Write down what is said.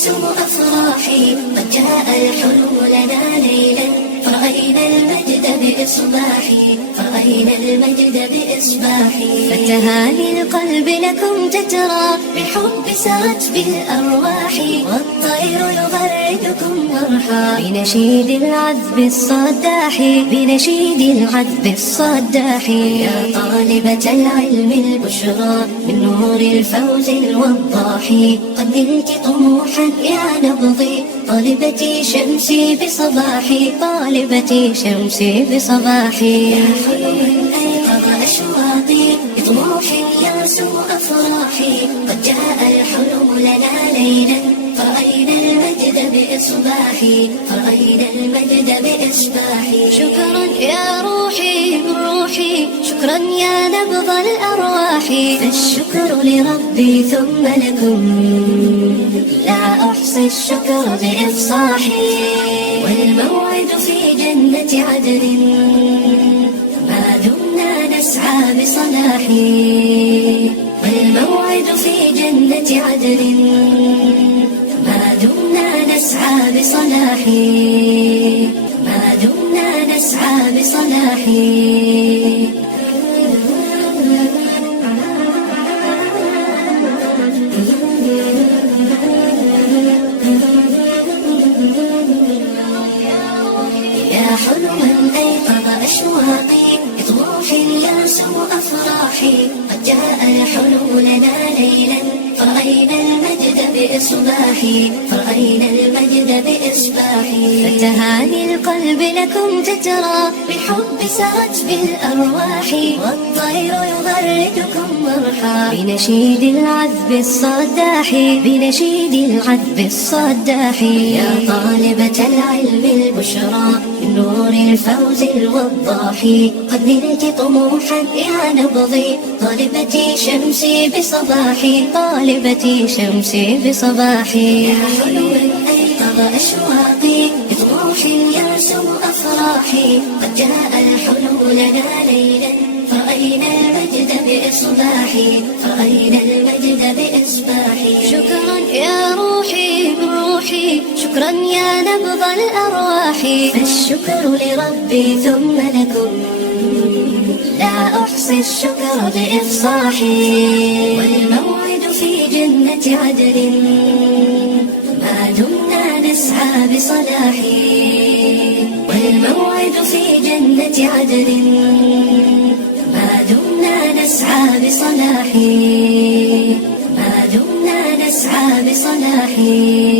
سم أفراحي، قد جاء الحلم لنا ليلا، فرأينا المجد بإصباحي، فرأينا المجد بإصباحي. فتهاني القلب لكم تترى، بالحب سرت بالأرواح، والطير يغردكم مرحا، بنشيد العذب الصداح، بنشيد العذب الصداح. يا طالبة العلم البشرى، من نور الفوز الوضاح، قد نلت طموحا يا نبضي، طالبتي شمسي بصباحي، طالبتي شمسي بصباحي. يا حلما أيقظ أشواقي، بطموح يرسم أفراحي، قد جاء الحلم لنا ليلا، فرأينا المجد بإصباحي، فرأينا المجد بإصباحي. شكرا يا روحي روحي، شكرا يا نبض الأرواح، الشكر لربي ثم لكم، لا أحصي الشكر بإفصاحي. والموعد في جنة عدن، ما دمنا نسعى بصلاحي، والموعد في جنة عدن، ما دمنا نسعى بصلاحي، ما دمنا نسعى بصلاحي. يا حلما أيقظ أشواقي، بطموح يرسم أفراحي، قد جاء الحلم لنا ليلا، فرأينا المجد بإصباحي، فرأينا المجد بإصباحي. فتهاني القلب لكم تترى، بالحب سرت بالأرواح، والطير يغردكم مرحا، بنشيد العذب الصداح، بنشيد العذب الصداح. يا طالبة العلم البشرى، من نور الفوز الوضاح، قد نلت طموحا يا نبضي، طالبتي شمسي بصباحي، طالبتي شمسي بصباحي. يا حلما أيقظ أشواقي، بطموح يرسم أفراحي، قد جاء الحلم لنا ليلا، فرأينا المجد بإصباحي، فرأينا المجد بإصباحي. شكرا يا روحي روحي، شكرا يا نبض الأرواح، الشكر لربي ثم لكم، لا أحصي الشكر بإفصاحي. والموعد في جنة عدن، ما دمنا نسعى بصلاحي، والموعد في جنة عدن، ما دمنا نسعى بصلاحي، ما دمنا نسعى بصلاحي.